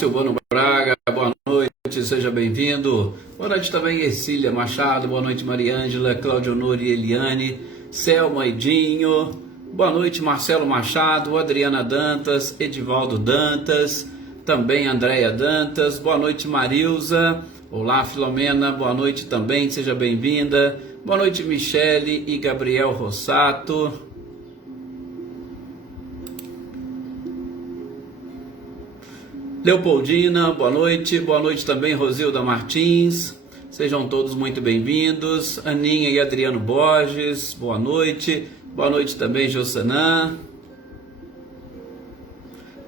Silvano Braga, boa noite, seja bem-vindo. Boa noite também, Ercília Machado, boa noite, Mariângela, Cláudio Honor e Eliane, Selma e Dinho, boa noite, Marcelo Machado, Adriana Dantas, Edivaldo Dantas, também Andréia Dantas, boa noite, Marilza, olá, Filomena, boa noite também, seja bem-vinda, boa noite, Michele e Gabriel Rossato. Leopoldina, boa noite também Rosilda Martins, sejam todos muito bem-vindos, Aninha e Adriano Borges, boa noite também Jossanã,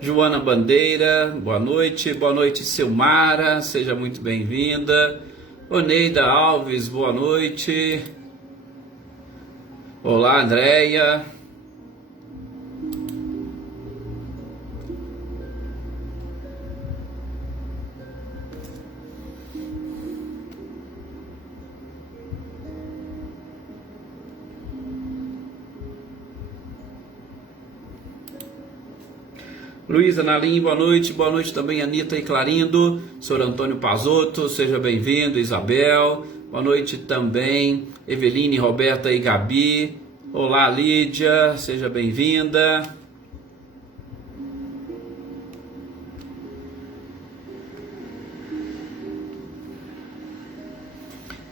Joana Bandeira, boa noite Silmara, seja muito bem-vinda, Oneida Alves, boa noite, olá Andréia, Luísa Nalim, boa noite também Anitta e Clarindo, Sr. Antônio Pazotto, seja bem-vindo, Isabel, boa noite também Eveline, Roberta e Gabi, olá Lídia, seja bem-vinda,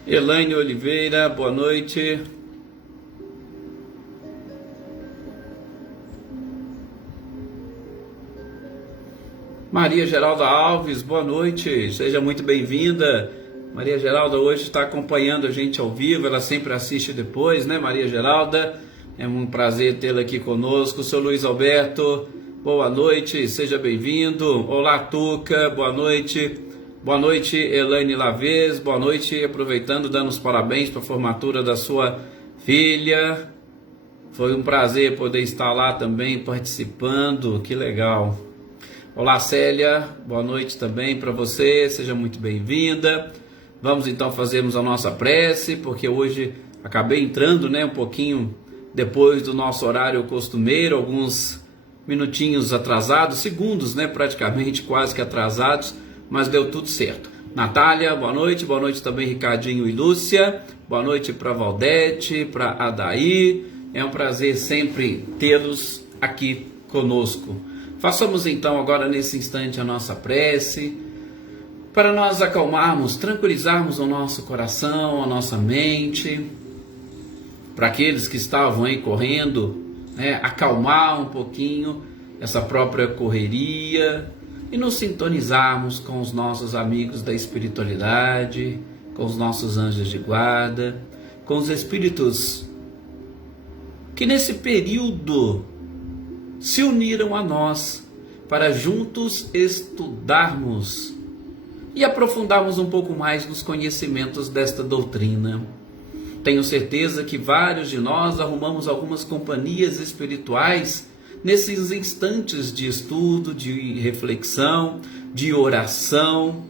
Elaine Oliveira, boa noite, Maria Geralda Alves, boa noite, seja muito bem-vinda. Maria Geralda hoje está acompanhando a gente ao vivo, ela sempre assiste depois, né, Maria Geralda? É um prazer tê-la aqui conosco. Sou Luiz Alberto, boa noite, seja bem-vindo. Olá, Tuca, boa noite. Boa noite, Elaine Lavez, boa noite, aproveitando, dando os parabéns para a formatura da sua filha. Foi um prazer poder estar lá também participando, que legal. Olá Célia, boa noite também para você, seja muito bem-vinda. Vamos então fazermos a nossa prece, porque hoje acabei entrando, um pouquinho depois do nosso horário costumeiro, alguns minutinhos atrasados, segundos, praticamente quase que atrasados, mas deu tudo certo. Natália, boa noite também Ricardinho e Lúcia, boa noite para Valdete, para Adair, é um prazer sempre tê-los aqui conosco. Façamos então agora nesse instante a nossa prece, para nós acalmarmos, tranquilizarmos o nosso coração, a nossa mente, para aqueles que estavam aí correndo, acalmar um pouquinho essa própria correria e nos sintonizarmos com os nossos amigos da espiritualidade, com os nossos anjos de guarda, com os espíritos que nesse período se uniram a nós para juntos estudarmos e aprofundarmos um pouco mais nos conhecimentos desta doutrina. Tenho certeza que vários de nós arrumamos algumas companhias espirituais nesses instantes de estudo, de reflexão, de oração,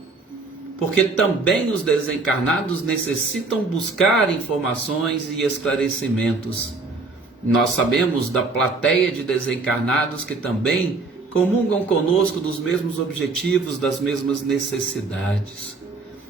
porque também os desencarnados necessitam buscar informações e esclarecimentos. Nós sabemos da plateia de desencarnados que também comungam conosco dos mesmos objetivos, das mesmas necessidades.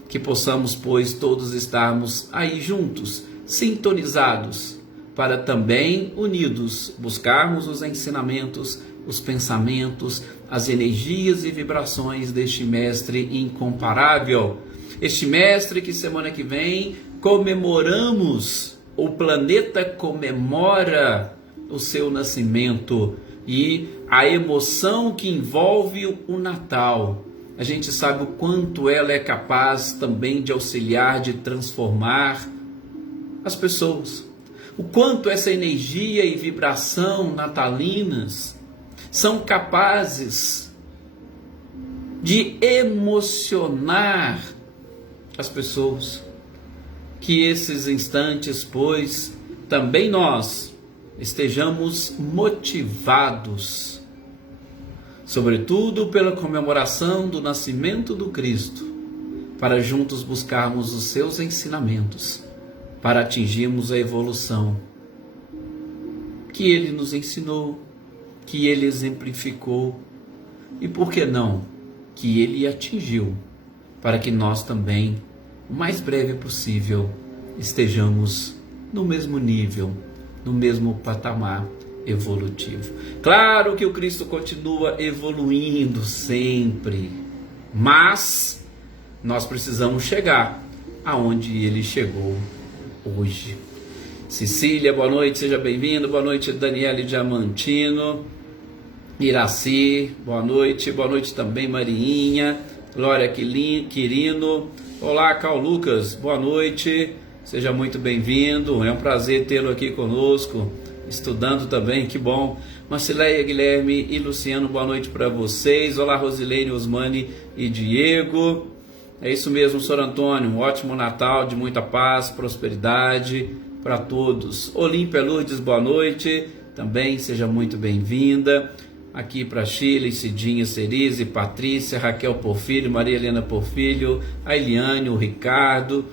Que possamos, pois, todos estarmos aí juntos, sintonizados, para também, unidos, buscarmos os ensinamentos, os pensamentos, as energias e vibrações deste mestre incomparável. Este mestre que semana que vem comemoramos, o planeta comemora o seu nascimento e a emoção que envolve o Natal. A gente sabe o quanto ela é capaz também de auxiliar, de transformar as pessoas. O quanto essa energia e vibração natalinas são capazes de emocionar as pessoas. Que esses instantes, pois, também nós estejamos motivados, sobretudo pela comemoração do nascimento do Cristo, para juntos buscarmos os seus ensinamentos, para atingirmos a evolução que Ele nos ensinou, que Ele exemplificou, e por que não, que ele atingiu, para que nós também, o mais breve possível, estejamos no mesmo nível, no mesmo patamar evolutivo. Claro que o Cristo continua evoluindo sempre, mas nós precisamos chegar aonde ele chegou hoje. Cecília, boa noite, seja bem-vindo. Boa noite, Daniele Diamantino. Iraci, boa noite também, Mariinha. Glória Quirino. Olá, Carl Lucas, boa noite, seja muito bem-vindo. É um prazer tê-lo aqui conosco, estudando também, que bom. Marcileia, Guilherme e Luciano, boa noite para vocês. Olá, Rosilene, Osmani e Diego. É isso mesmo, Sr. Antônio, um ótimo Natal de muita paz, prosperidade para todos. Olímpia Lourdes, boa noite, também seja muito bem-vinda. Aqui para Chile, Cidinha Cerise, Patrícia, Raquel Porfírio, Maria Helena Porfírio, a Eliane, o Ricardo,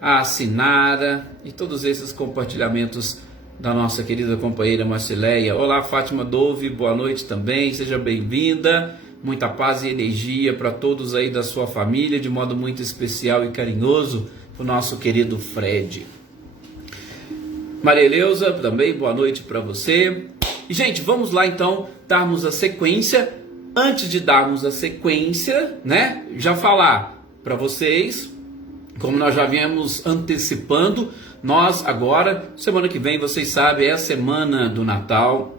a Sinara e todos esses compartilhamentos da nossa querida companheira Marcileia. Olá, Fátima Dove, boa noite também, seja bem-vinda. Muita paz e energia para todos aí da sua família, de modo muito especial e carinhoso para o nosso querido Fred. Maria Eleusa, também boa noite para você. E, gente, vamos lá então darmos a sequência. Antes de darmos a sequência, né, já falar para vocês, como nós já viemos antecipando, nós agora, semana que vem, vocês sabem, é a semana do Natal.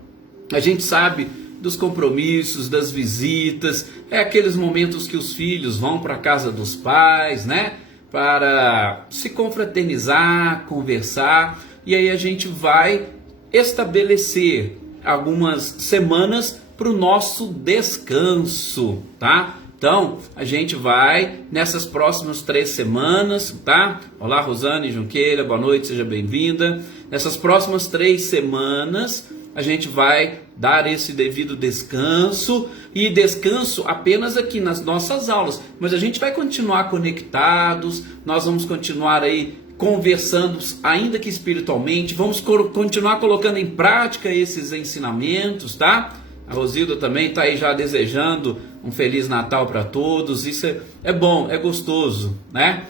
A gente sabe dos compromissos, das visitas, é aqueles momentos que os filhos vão para a casa dos pais, né, para se confraternizar, conversar, e aí a gente vai estabelecer algumas semanas para o nosso descanso, tá? Então, a gente vai nessas próximas 3 semanas, tá? Olá, Rosane Junqueira, boa noite, seja bem-vinda. Nessas próximas 3 semanas, a gente vai dar esse devido descanso, e descanso apenas aqui nas nossas aulas, mas a gente vai continuar conectados, nós vamos continuar aí conversando, ainda que espiritualmente, vamos continuar colocando em prática esses ensinamentos, tá? A Rosilda também está aí já desejando um Feliz Natal para todos, isso é bom, é gostoso, né?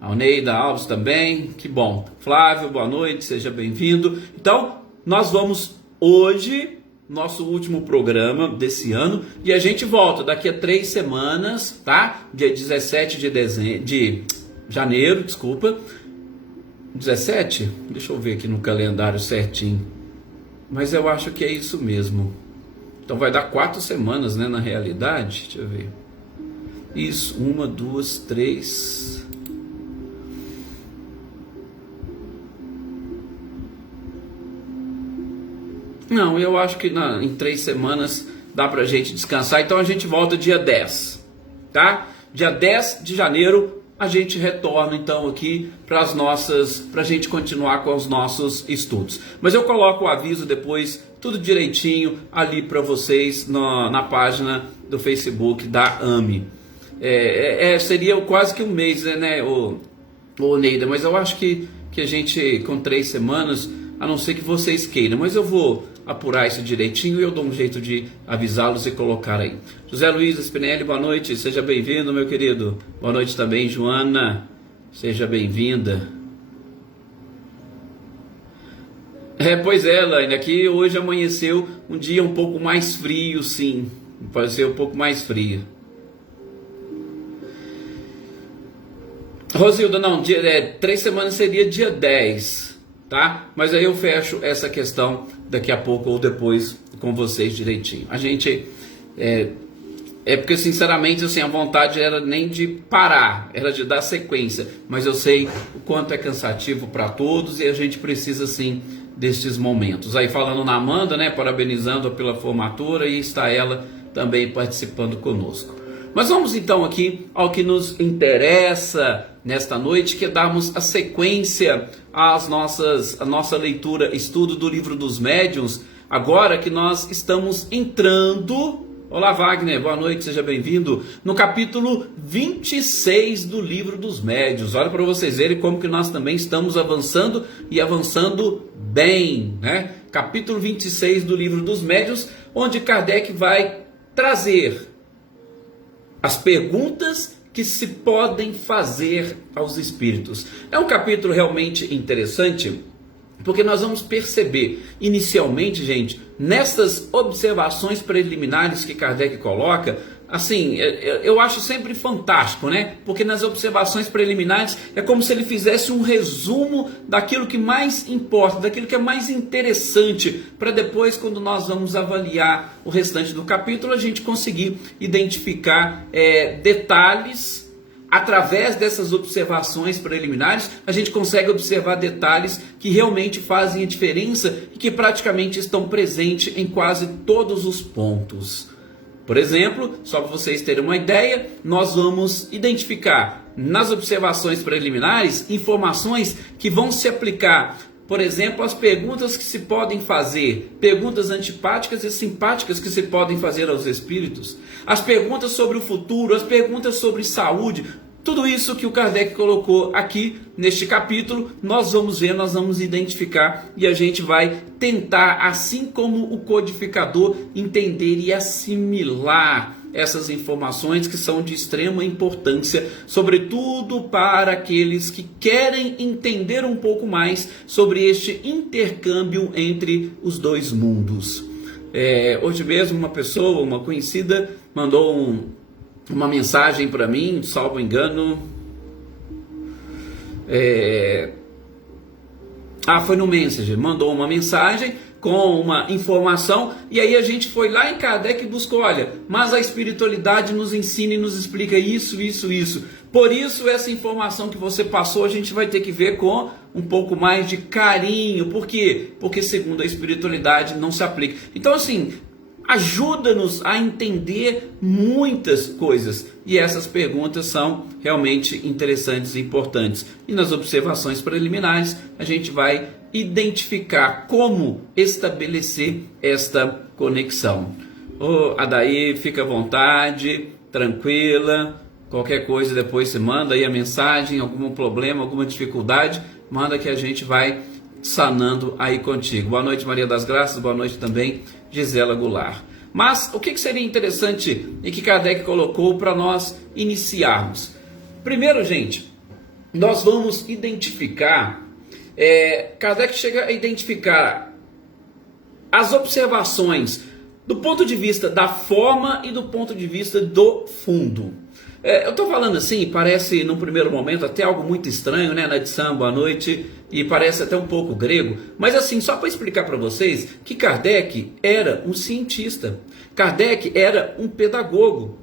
A Oneida Alves também, que bom. Flávio, boa noite, seja bem-vindo. Então, nós vamos hoje, nosso último programa desse ano, e a gente volta daqui a 3 semanas, tá? Dia 17 de janeiro, desculpa. 17? Deixa eu ver aqui no calendário certinho. Mas eu acho que é isso mesmo. Então vai dar 4 semanas, né, na realidade. Deixa eu ver. Isso, 1, 2, 3. Não, eu acho que em 3 semanas dá pra gente descansar. Então a gente volta dia 10, tá? Dia 10 de janeiro a gente retorna então aqui para a gente continuar com os nossos estudos. Mas eu coloco o aviso depois, tudo direitinho, ali para vocês na página do Facebook da AME. Seria quase que um mês, né, o Neida? Mas eu acho que a gente, com 3 semanas, a não ser que vocês queiram, mas eu vou apurar isso direitinho e eu dou um jeito de avisá-los e colocar aí. José Luiz Spinelli, boa noite, seja bem-vindo, meu querido. Boa noite também, Joana, seja bem-vinda. Pois é, Laine, aqui hoje amanheceu um dia um pouco mais frio, sim, pode ser um pouco mais frio. Rosilda, não, 3 semanas seria dia 10, tá? Mas aí eu fecho essa questão daqui a pouco ou depois com vocês direitinho. A gente, porque sinceramente assim, a vontade era nem de parar, era de dar sequência, mas eu sei o quanto é cansativo para todos e a gente precisa sim destes momentos. Aí falando na Amanda, né, parabenizando-a pela formatura, e está ela também participando conosco. Mas vamos então aqui ao que nos interessa nesta noite, que é darmos a sequência a nossa leitura, estudo do Livro dos Médiuns, agora que nós estamos entrando, olá Wagner, boa noite, seja bem-vindo, no capítulo 26 do Livro dos Médiuns. Olha para vocês verem como que nós também estamos avançando e avançando bem, né? Capítulo 26 do Livro dos Médiuns, onde Kardec vai trazer As perguntas que se podem fazer aos espíritos. É um capítulo realmente interessante, porque nós vamos perceber, inicialmente, gente, nessas observações preliminares que Kardec coloca, assim, eu acho sempre fantástico, né? Porque nas observações preliminares é como se ele fizesse um resumo daquilo que mais importa, daquilo que é mais interessante, para depois, quando nós vamos avaliar o restante do capítulo, a gente conseguir identificar detalhes. Através dessas observações preliminares, a gente consegue observar detalhes que realmente fazem a diferença e que praticamente estão presentes em quase todos os pontos. Por exemplo, só para vocês terem uma ideia, nós vamos identificar nas observações preliminares informações que vão se aplicar, por exemplo, as perguntas que se podem fazer, perguntas antipáticas e simpáticas que se podem fazer aos espíritos, as perguntas sobre o futuro, as perguntas sobre saúde, tudo isso que o Kardec colocou aqui neste capítulo, nós vamos ver, nós vamos identificar e a gente vai tentar, assim como o codificador, entender e assimilar essas informações que são de extrema importância, sobretudo para aqueles que querem entender um pouco mais sobre este intercâmbio entre os dois mundos. Hoje mesmo uma pessoa, uma conhecida, mandou uma mensagem para mim, salvo engano, foi no Messenger, mandou uma mensagem com uma informação, e aí a gente foi lá em Kardec e buscou, olha, mas a espiritualidade nos ensina e nos explica isso, isso, isso. Por isso essa informação que você passou a gente vai ter que ver com um pouco mais de carinho. Por quê? Porque segundo a espiritualidade não se aplica. Então assim, ajuda-nos a entender muitas coisas, e essas perguntas são realmente interessantes e importantes. E nas observações preliminares a gente vai identificar como estabelecer esta conexão. Adair, fica à vontade, tranquila, qualquer coisa depois você manda aí a mensagem, algum problema, alguma dificuldade, manda que a gente vai sanando aí contigo. Boa noite, Maria das Graças, boa noite também, Gisela Goulart. Mas o que seria interessante e que Kardec colocou para nós iniciarmos? Primeiro, gente, nós vamos identificar, Kardec chega a identificar as observações do ponto de vista da forma e do ponto de vista do fundo. Eu estou falando assim, parece num primeiro momento até algo muito estranho, né? Nadisan, boa noite, e parece até um pouco grego, mas assim, só para explicar para vocês que Kardec era um cientista, Kardec era um pedagogo,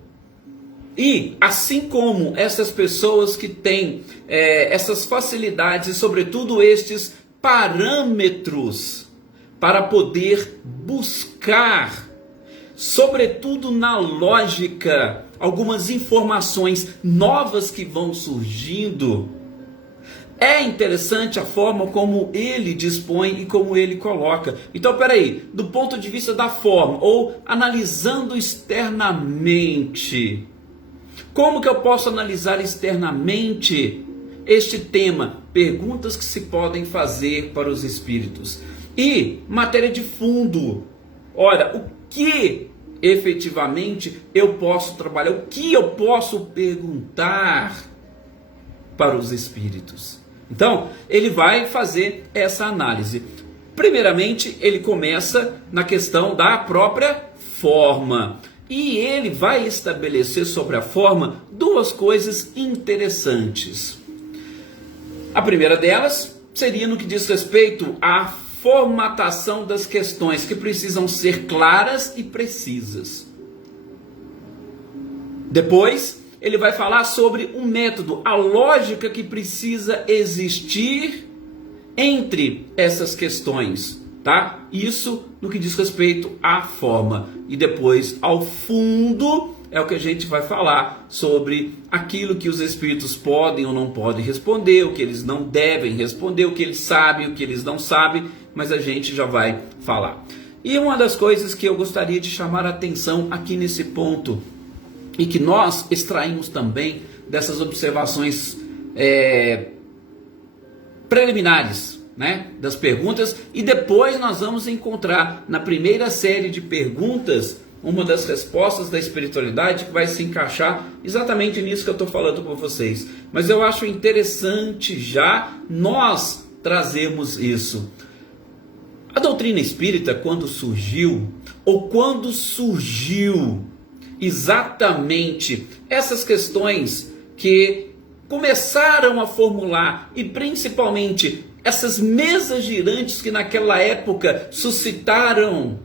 e assim como essas pessoas que têm essas facilidades e sobretudo estes parâmetros para poder buscar, sobretudo na lógica, algumas informações novas que vão surgindo, é interessante a forma como ele dispõe e como ele coloca. Então, peraí, do ponto de vista da forma, ou analisando externamente, como que eu posso analisar externamente este tema? Perguntas que se podem fazer para os espíritos. E matéria de fundo, olha, o que efetivamente eu posso trabalhar, o que eu posso perguntar para os espíritos. Então, ele vai fazer essa análise. Primeiramente, ele começa na questão da própria forma. E ele vai estabelecer sobre a forma duas coisas interessantes. A primeira delas seria no que diz respeito à formatação das questões, que precisam ser claras e precisas. Depois, ele vai falar sobre um método, a lógica que precisa existir entre essas questões, tá? Isso no que diz respeito à forma. E depois, ao fundo, é o que a gente vai falar sobre aquilo que os espíritos podem ou não podem responder, o que eles não devem responder, o que eles sabem, o que eles não sabem, mas a gente já vai falar. E uma das coisas que eu gostaria de chamar a atenção aqui nesse ponto, e que nós extraímos também dessas observações preliminares, né, das perguntas, e depois nós vamos encontrar na primeira série de perguntas uma das respostas da espiritualidade que vai se encaixar exatamente nisso que eu estou falando com vocês. Mas eu acho interessante já nós trazermos isso. A doutrina espírita, quando surgiu exatamente essas questões que começaram a formular, e principalmente essas mesas girantes que naquela época suscitaram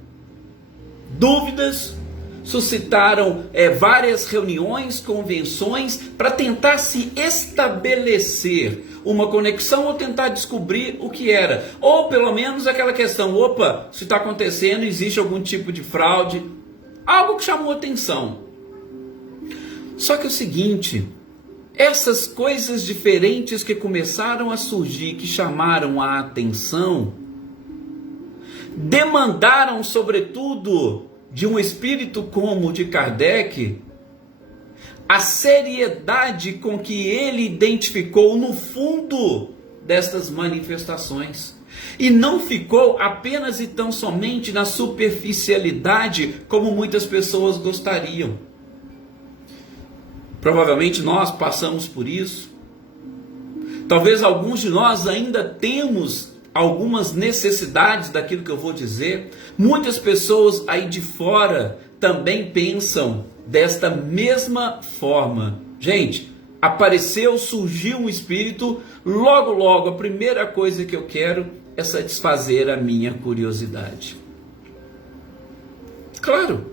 dúvidas, suscitaram várias reuniões, convenções, para tentar se estabelecer uma conexão ou tentar descobrir o que era. Ou pelo menos aquela questão, opa, se está acontecendo, existe algum tipo de fraude, algo que chamou atenção. Só que é o seguinte, essas coisas diferentes que começaram a surgir, que chamaram a atenção, demandaram sobretudo de um espírito como o de Kardec, a seriedade com que ele identificou no fundo destas manifestações. E não ficou apenas e tão somente na superficialidade como muitas pessoas gostariam. Provavelmente nós passamos por isso. Talvez alguns de nós ainda temos algumas necessidades daquilo que eu vou dizer. Muitas pessoas aí de fora também pensam desta mesma forma. Gente, apareceu, surgiu um espírito, logo a primeira coisa que eu quero é satisfazer a minha curiosidade. Claro,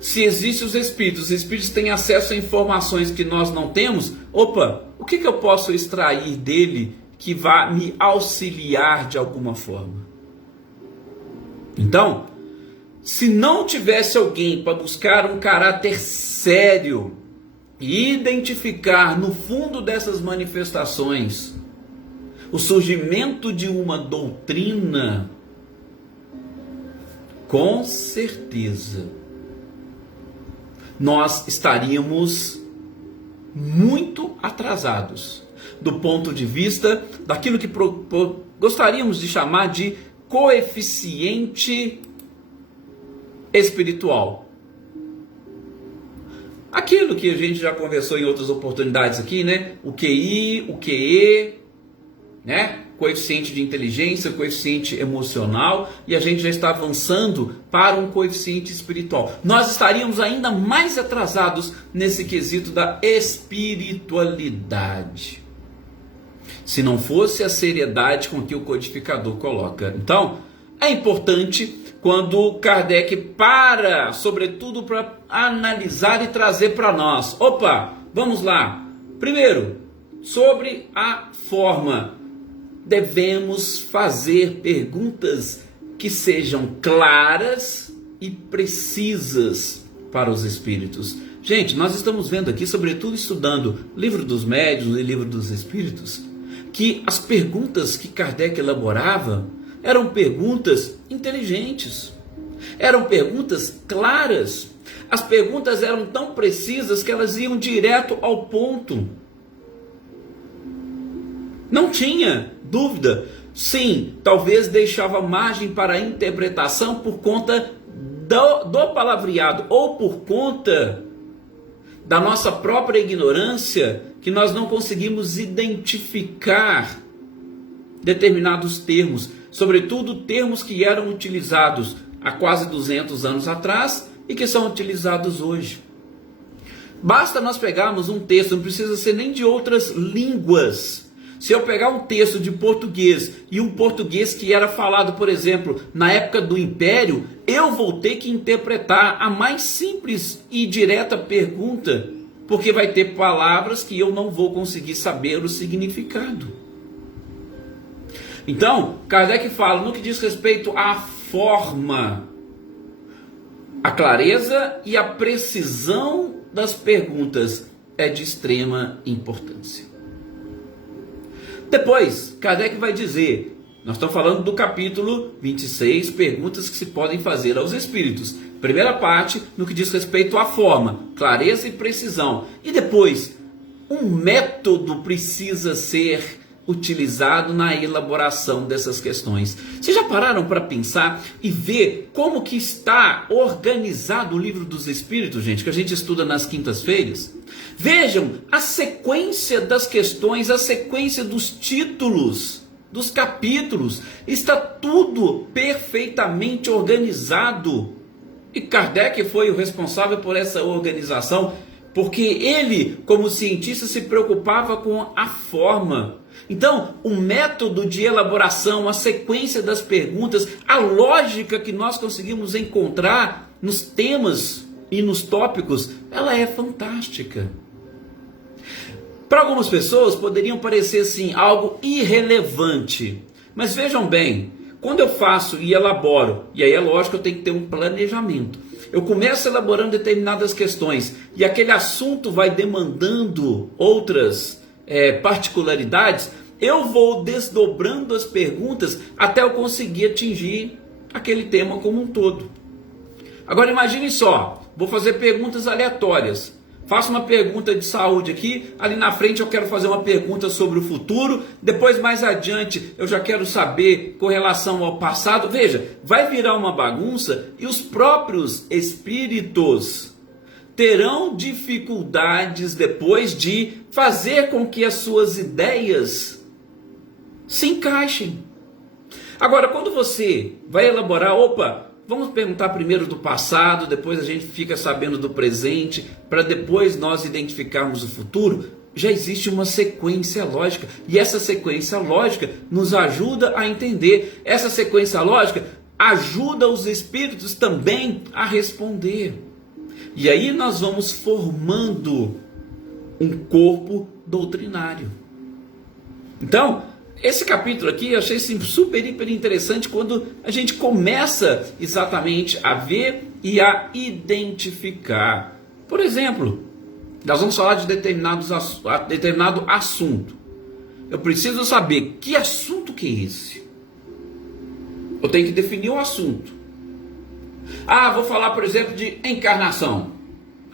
se existem os espíritos têm acesso a informações que nós não temos, opa, o que eu posso extrair dele que vá me auxiliar de alguma forma? Então, se não tivesse alguém para buscar um caráter sério e identificar no fundo dessas manifestações o surgimento de uma doutrina, com certeza nós estaríamos muito atrasados do ponto de vista daquilo que gostaríamos de chamar de coeficiente espiritual. Aquilo que a gente já conversou em outras oportunidades aqui, né? O QI, o QE, né? Coeficiente de inteligência, coeficiente emocional, e a gente já está avançando para um coeficiente espiritual. Nós estaríamos ainda mais atrasados nesse quesito da espiritualidade, se não fosse a seriedade com que o codificador coloca. Então, é importante quando Kardec para, sobretudo para analisar e trazer para nós. Opa, vamos lá. Primeiro, sobre a forma. Devemos fazer perguntas que sejam claras e precisas para os espíritos. Gente, nós estamos vendo aqui, sobretudo estudando Livro dos Médiuns e Livro dos Espíritos, que as perguntas que Kardec elaborava eram perguntas inteligentes, eram perguntas claras. As perguntas eram tão precisas que elas iam direto ao ponto. Não tinha dúvida. Sim, talvez deixava margem para a interpretação por conta do palavreado ou por conta da nossa própria ignorância, que nós não conseguimos identificar determinados termos, sobretudo termos que eram utilizados há quase 200 anos atrás e que são utilizados hoje. Basta nós pegarmos um texto, não precisa ser nem de outras línguas. Se eu pegar um texto de português e um português que era falado, por exemplo, na época do Império, eu vou ter que interpretar a mais simples e direta pergunta, porque vai ter palavras que eu não vou conseguir saber o significado. Então, Kardec fala, no que diz respeito à forma, a clareza e a precisão das perguntas é de extrema importância. Depois, Kardec vai dizer, nós estamos falando do capítulo 26, perguntas que se podem fazer aos espíritos. Primeira parte, no que diz respeito à forma, clareza e precisão. E depois, um método precisa ser utilizado na elaboração dessas questões. Vocês já pararam para pensar e ver como que está organizado o livro dos Espíritos, gente, que a gente estuda nas quintas-feiras? Vejam a sequência das questões, a sequência dos títulos, dos capítulos, está tudo perfeitamente organizado. E Kardec foi o responsável por essa organização, porque ele, como cientista, se preocupava com a forma. Então, o método de elaboração, a sequência das perguntas, a lógica que nós conseguimos encontrar nos temas e nos tópicos, ela é fantástica. Para algumas pessoas poderiam parecer assim algo irrelevante, mas vejam bem, quando eu faço e elaboro, e aí é lógico, eu tenho que ter um planejamento. Eu começo elaborando determinadas questões e aquele assunto vai demandando outras particularidades, eu vou desdobrando as perguntas até eu conseguir atingir aquele tema como um todo. Agora imagine só, vou fazer perguntas aleatórias. Faço uma pergunta de saúde aqui, ali na frente eu quero fazer uma pergunta sobre o futuro, depois mais adiante eu já quero saber com relação ao passado. Veja, vai virar uma bagunça e os próprios espíritos terão dificuldades depois de fazer com que as suas ideias se encaixem. Agora, quando você vai elaborar, vamos perguntar primeiro do passado, depois a gente fica sabendo do presente, para depois nós identificarmos o futuro. Já existe uma sequência lógica, e essa sequência lógica nos ajuda a entender. Essa sequência lógica ajuda os espíritos também a responder. E aí nós vamos formando um corpo doutrinário. Então, esse capítulo aqui eu achei super, hiper interessante quando a gente começa exatamente a ver e a identificar. Por exemplo, nós vamos falar de determinado assunto. Eu preciso saber que assunto que é esse. Eu tenho que definir o assunto. Vou falar, por exemplo, de encarnação.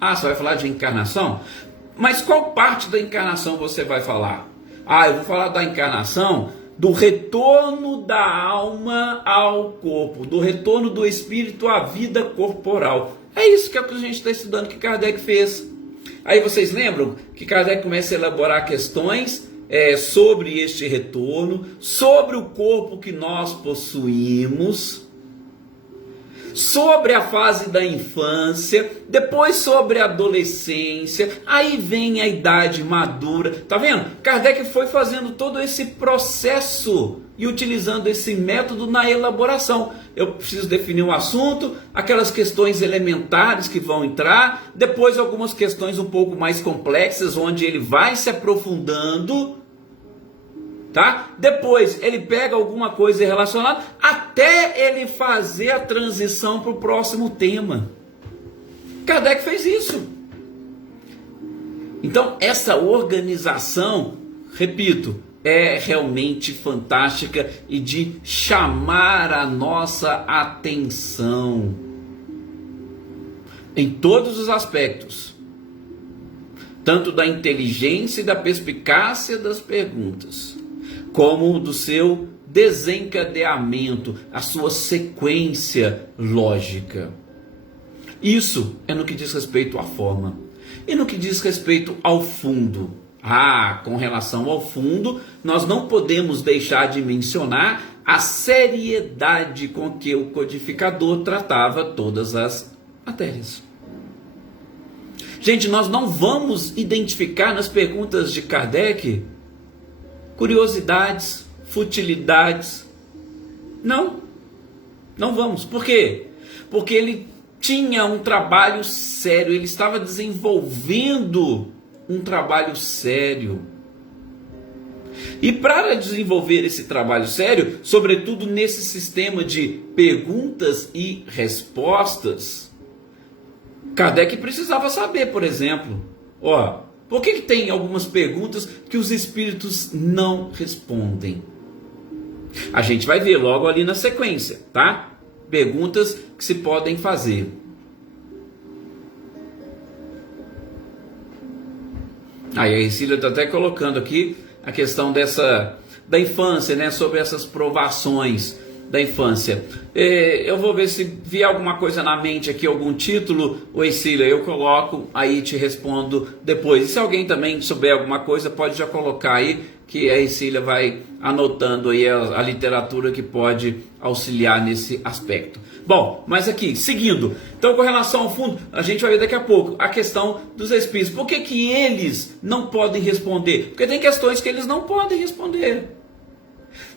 Você vai falar de encarnação? Mas qual parte da encarnação você vai falar? Eu vou falar da encarnação, do retorno da alma ao corpo, do retorno do espírito à vida corporal. É isso que a gente está estudando, que Kardec fez. Aí vocês lembram que Kardec começa a elaborar questões sobre este retorno, sobre o corpo que nós possuímos, sobre a fase da infância, depois sobre a adolescência, aí vem a idade madura. Tá vendo? Kardec foi fazendo todo esse processo e utilizando esse método na elaboração. Eu preciso definir um assunto, aquelas questões elementares que vão entrar, depois algumas questões um pouco mais complexas, onde ele vai se aprofundando, tá? Depois ele pega alguma coisa relacionada até ele fazer a transição para o próximo tema. Kardec fez isso. Então essa organização, repito, é realmente fantástica e de chamar a nossa atenção em todos os aspectos, tanto da inteligência e da perspicácia das perguntas, como do seu desencadeamento, a sua sequência lógica. Isso é no que diz respeito à forma. E no que diz respeito ao fundo? Com relação ao fundo, nós não podemos deixar de mencionar a seriedade com que o codificador tratava todas as matérias. Gente, nós não vamos identificar nas perguntas de Kardec curiosidades, futilidades. Não vamos. Por quê? Porque ele tinha um trabalho sério, ele estava desenvolvendo um trabalho sério. E para desenvolver esse trabalho sério, sobretudo nesse sistema de perguntas e respostas, Kardec precisava saber, por exemplo, por que tem algumas perguntas que os espíritos não respondem? A gente vai ver logo ali na sequência, tá? Perguntas que se podem fazer. Aí a Ercília está até colocando aqui a questão da infância, né? Sobre essas provações da infância. Eu vou ver se vier alguma coisa na mente aqui, algum título, o Cília, eu coloco, aí te respondo depois. E se alguém também souber alguma coisa, pode já colocar aí, que a Cília vai anotando aí a literatura que pode auxiliar nesse aspecto. Bom, mas aqui, seguindo, então com relação ao fundo, a gente vai ver daqui a pouco a questão dos espíritos. Por que eles não podem responder? Porque tem questões que eles não podem responder.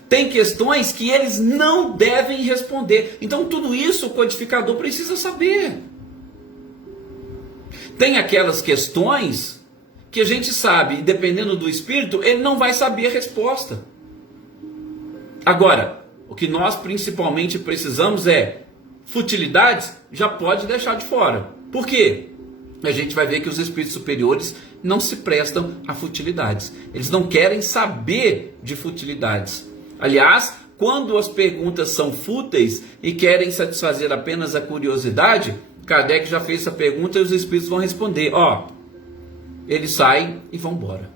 Tem questões que eles não devem responder. Então tudo isso o codificador precisa saber. Tem aquelas questões que a gente sabe, e dependendo do espírito, ele não vai saber a resposta. Agora, o que nós principalmente precisamos futilidades, já pode deixar de fora. Por quê? A gente vai ver que os espíritos superiores não se prestam a futilidades. Eles não querem saber de futilidades. Aliás, quando as perguntas são fúteis e querem satisfazer apenas a curiosidade, Kardec já fez essa pergunta e os espíritos vão responder. Eles saem e vão embora.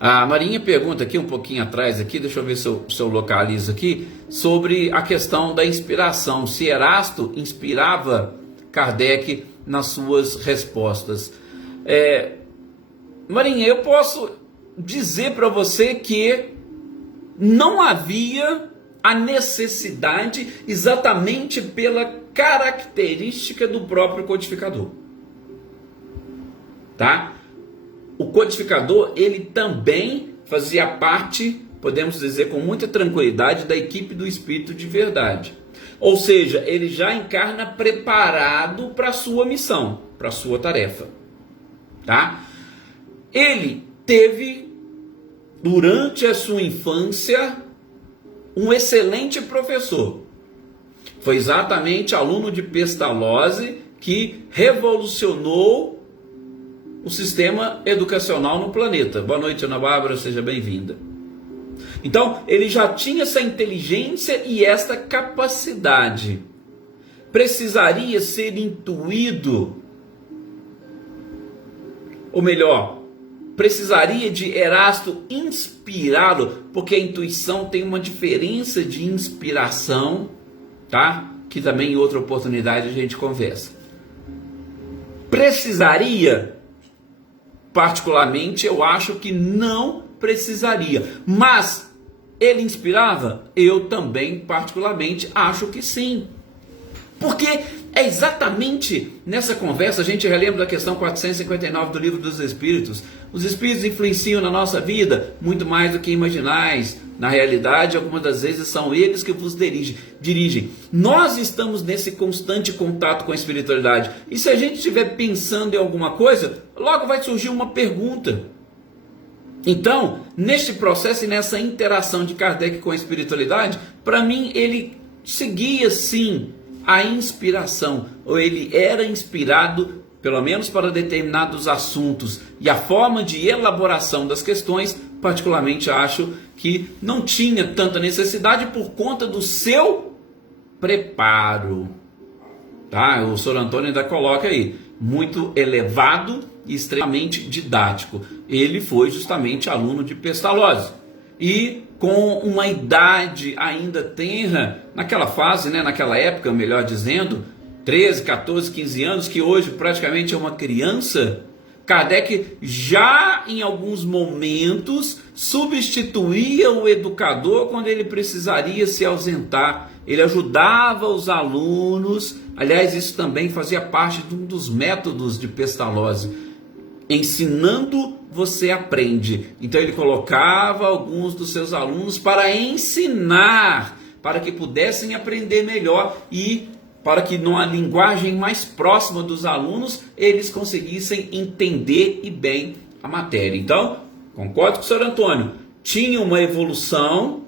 A Marinha pergunta aqui um pouquinho atrás, aqui, deixa eu ver se eu localizo aqui, sobre a questão da inspiração. Se Erasto inspirava Kardec nas suas respostas. Marinha, eu posso dizer para você que não havia a necessidade exatamente pela característica do próprio codificador. Tá? O codificador, ele também fazia parte, podemos dizer com muita tranquilidade, da equipe do Espírito de Verdade. Ou seja, ele já encarna preparado para a sua missão, para a sua tarefa. Tá? Ele teve, durante a sua infância, um excelente professor. Foi exatamente aluno de Pestalozzi que revolucionou o sistema educacional no planeta. Boa noite, Ana Bárbara, seja bem-vinda. Então, ele já tinha essa inteligência e esta capacidade. Precisaria ser intuído, ou melhor, precisaria de Erasto inspirá-lo, porque a intuição tem uma diferença de inspiração, tá? Que também em outra oportunidade a gente conversa. Precisaria? Particularmente, eu acho que não precisaria. Mas ele inspirava? Eu também, particularmente, acho que sim. Porque é exatamente nessa conversa, a gente relembra da questão 459 do Livro dos Espíritos. Os Espíritos influenciam na nossa vida muito mais do que imaginais. Na realidade, algumas das vezes são eles que vos dirigem. Nós estamos nesse constante contato com a espiritualidade. E se a gente estiver pensando em alguma coisa, logo vai surgir uma pergunta. Então, neste processo e nessa interação de Kardec com a espiritualidade, para mim ele seguia sim a inspiração, ou ele era inspirado, pelo menos para determinados assuntos, e a forma de elaboração das questões, particularmente acho que não tinha tanta necessidade por conta do seu preparo. Tá? O Sr. Antônio ainda coloca aí, muito elevado e extremamente didático. Ele foi justamente aluno de Pestalozzi. E com uma idade ainda tenra, naquela fase, né, naquela época, melhor dizendo, 13, 14, 15 anos, que hoje praticamente é uma criança, Kardec já em alguns momentos substituía o educador quando ele precisaria se ausentar. Ele ajudava os alunos, aliás, isso também fazia parte de um dos métodos de Pestalozzi. Ensinando, você aprende. Então ele colocava alguns dos seus alunos para ensinar, para que pudessem aprender melhor e para que numa linguagem mais próxima dos alunos, eles conseguissem entender e bem a matéria. Então, concordo com o Sr. Antônio, tinha uma evolução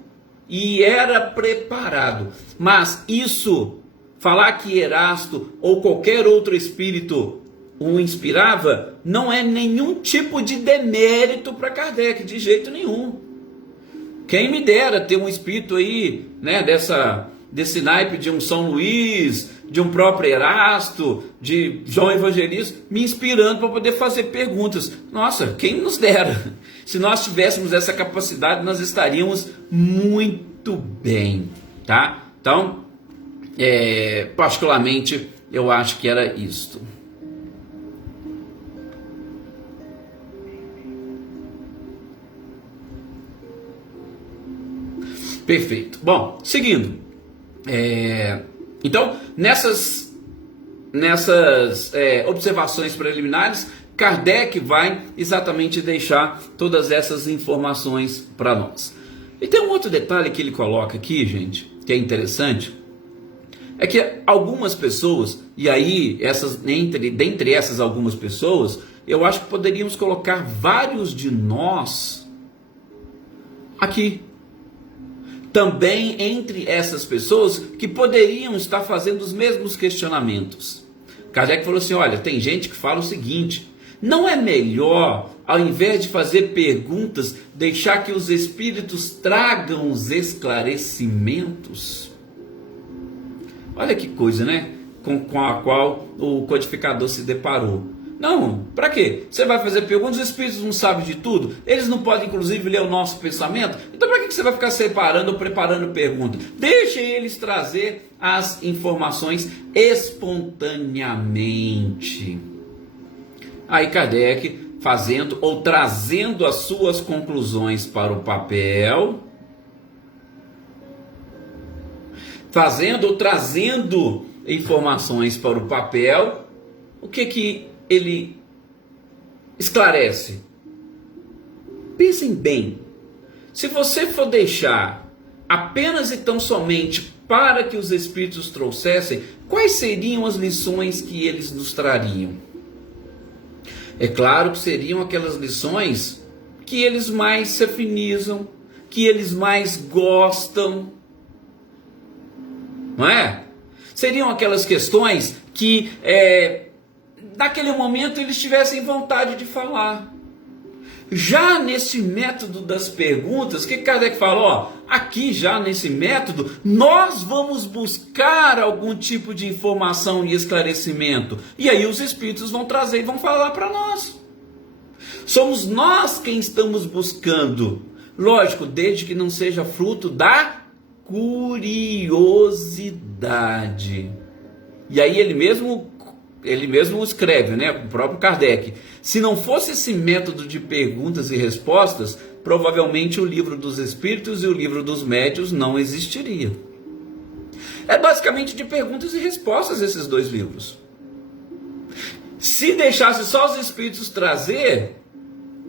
e era preparado. Mas isso, falar que Erasto ou qualquer outro espírito o inspirava, não é nenhum tipo de demérito para Kardec, de jeito nenhum. Quem me dera ter um espírito aí, né, desse naipe de um São Luís, de um próprio Erasto, de João Evangelista, me inspirando para poder fazer perguntas. Nossa, quem nos dera. Se nós tivéssemos essa capacidade, nós estaríamos muito bem, tá? Então, particularmente, eu acho que era isto. Perfeito. Bom, seguindo. Então, nessas observações preliminares, Kardec vai exatamente deixar todas essas informações para nós. E tem um outro detalhe que ele coloca aqui, gente, que é interessante, é que algumas pessoas, e aí dentre essas algumas pessoas, eu acho que poderíamos colocar vários de nós aqui. Também entre essas pessoas que poderiam estar fazendo os mesmos questionamentos. Kardec falou assim, olha, tem gente que fala o seguinte, não é melhor, ao invés de fazer perguntas, deixar que os espíritos tragam os esclarecimentos? Olha que coisa, né? Com a qual o codificador se deparou. Não, para quê? Você vai fazer perguntas, os espíritos não sabem de tudo, eles não podem inclusive ler o nosso pensamento, então para que você vai ficar separando ou preparando perguntas? Deixe eles trazer as informações espontaneamente. Aí Kardec fazendo ou trazendo as suas conclusões para o papel, trazendo informações para o papel, o que ele esclarece? Pensem bem, se você for deixar apenas e tão somente para que os espíritos trouxessem, quais seriam as lições que eles nos trariam? É claro que seriam aquelas lições que eles mais se afinizam, que eles mais gostam, não é? Seriam aquelas questões que naquele momento eles tivessem vontade de falar. Já nesse método das perguntas, o que Kardec falou? Aqui já nesse método, nós vamos buscar algum tipo de informação e esclarecimento. E aí os espíritos vão trazer e vão falar para nós. Somos nós quem estamos buscando. Lógico, desde que não seja fruto da curiosidade. E aí ele mesmo escreve, né, o próprio Kardec, se não fosse esse método de perguntas e respostas, provavelmente o Livro dos Espíritos e o Livro dos Médiuns não existiria. É basicamente de perguntas e respostas esses dois livros. Se deixasse só os Espíritos trazer,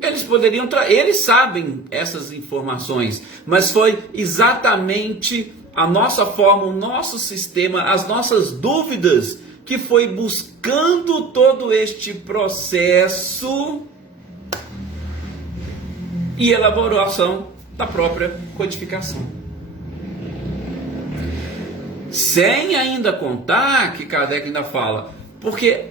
eles poderiam eles sabem essas informações, mas foi exatamente a nossa forma, o nosso sistema, as nossas dúvidas, que foi buscando todo este processo e elaboração da própria codificação. Sem ainda contar que Kardec ainda fala, porque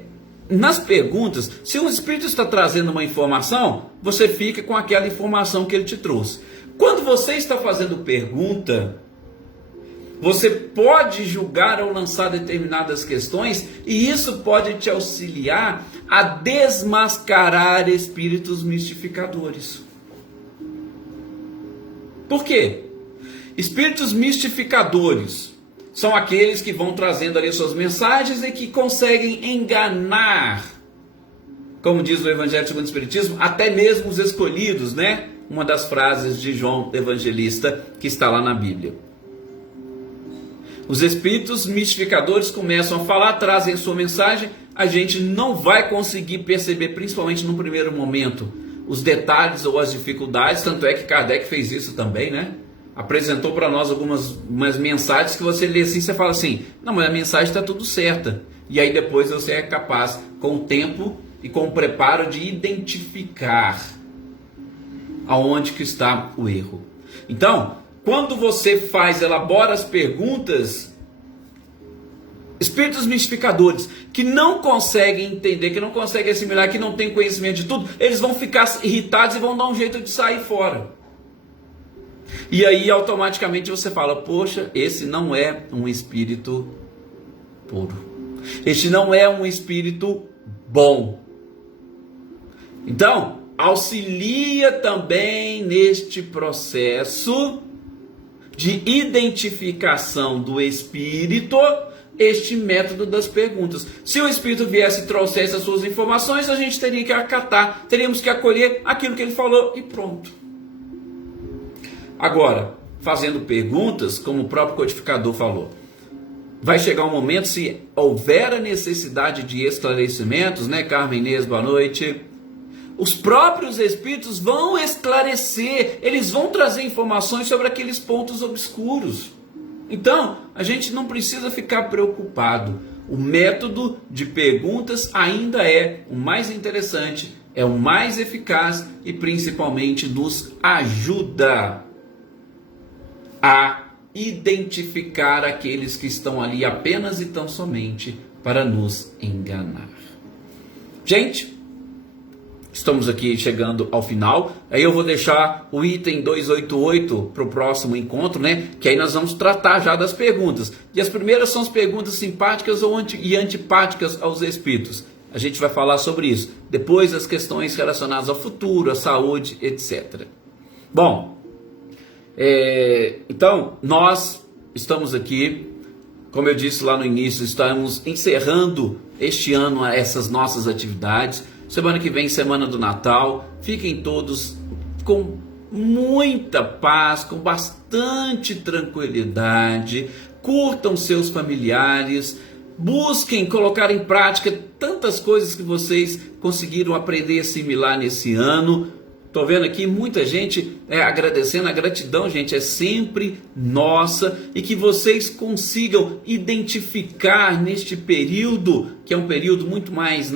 nas perguntas, se um espírito está trazendo uma informação, você fica com aquela informação que ele te trouxe. Quando você está fazendo pergunta, você pode julgar ou lançar determinadas questões, e isso pode te auxiliar a desmascarar espíritos mistificadores. Por quê? Espíritos mistificadores são aqueles que vão trazendo ali suas mensagens e que conseguem enganar, como diz o Evangelho segundo o Espiritismo, até mesmo os escolhidos, né? Uma das frases de João Evangelista que está lá na Bíblia. Os espíritos mistificadores começam a falar, trazem sua mensagem, a gente não vai conseguir perceber, principalmente no primeiro momento, os detalhes ou as dificuldades, tanto é que Kardec fez isso também, né? Apresentou para nós umas mensagens que você lê assim, você fala assim, não, mas a mensagem está tudo certa. E aí depois você é capaz, com o tempo e com o preparo, de identificar aonde que está o erro. Então, quando você elabora as perguntas, espíritos mistificadores que não conseguem entender, que não conseguem assimilar, que não têm conhecimento de tudo, eles vão ficar irritados e vão dar um jeito de sair fora. E aí automaticamente você fala, poxa, esse não é um espírito puro. Este não é um espírito bom. Então, auxilia também neste processo de identificação do Espírito, este método das perguntas. Se o Espírito viesse e trouxesse as suas informações, a gente teria que acatar, teríamos que acolher aquilo que ele falou e pronto. Agora, fazendo perguntas, como o próprio codificador falou, vai chegar um momento, se houver a necessidade de esclarecimentos, né, Carmen Inês, boa noite, os próprios Espíritos vão esclarecer, eles vão trazer informações sobre aqueles pontos obscuros. Então, a gente não precisa ficar preocupado. O método de perguntas ainda é o mais interessante, é o mais eficaz e principalmente nos ajuda a identificar aqueles que estão ali apenas e tão somente para nos enganar. Gente, estamos aqui chegando ao final. Aí eu vou deixar o item 288 para o próximo encontro, né? Que aí nós vamos tratar já das perguntas. E as primeiras são as perguntas simpáticas e antipáticas aos espíritos. A gente vai falar sobre isso. Depois as questões relacionadas ao futuro, à saúde, etc. Bom, então nós estamos aqui, como eu disse lá no início, estamos encerrando este ano essas nossas atividades. Semana que vem, semana do Natal. Fiquem todos com muita paz, com bastante tranquilidade. Curtam seus familiares. Busquem colocar em prática tantas coisas que vocês conseguiram aprender e assimilar nesse ano. Estou vendo aqui muita gente agradecendo. A gratidão, gente, é sempre nossa. E que vocês consigam identificar neste período, que é um período muito mais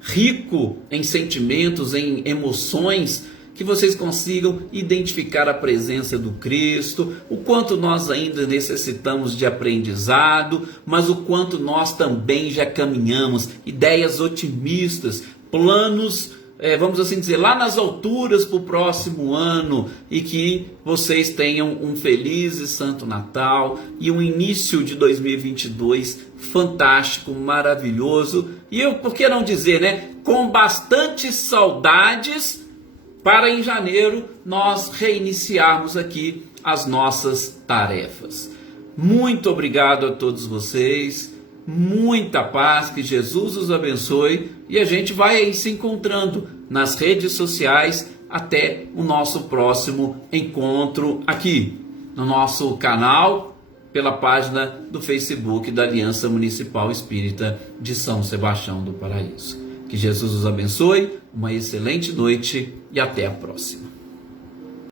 rico em sentimentos, em emoções, que vocês consigam identificar a presença do Cristo, o quanto nós ainda necessitamos de aprendizado, mas o quanto nós também já caminhamos, ideias otimistas, planos, vamos assim dizer, lá nas alturas para o próximo ano, e que vocês tenham um feliz e santo Natal e um início de 2022 fantástico, maravilhoso, e eu, por que não dizer, com bastante saudades, para em janeiro nós reiniciarmos aqui as nossas tarefas. Muito obrigado a todos vocês, muita paz, que Jesus os abençoe, e a gente vai aí se encontrando nas redes sociais até o nosso próximo encontro aqui no nosso canal, pela página do Facebook da Aliança Municipal Espírita de São Sebastião do Paraíso. Que Jesus os abençoe, uma excelente noite e até a próxima.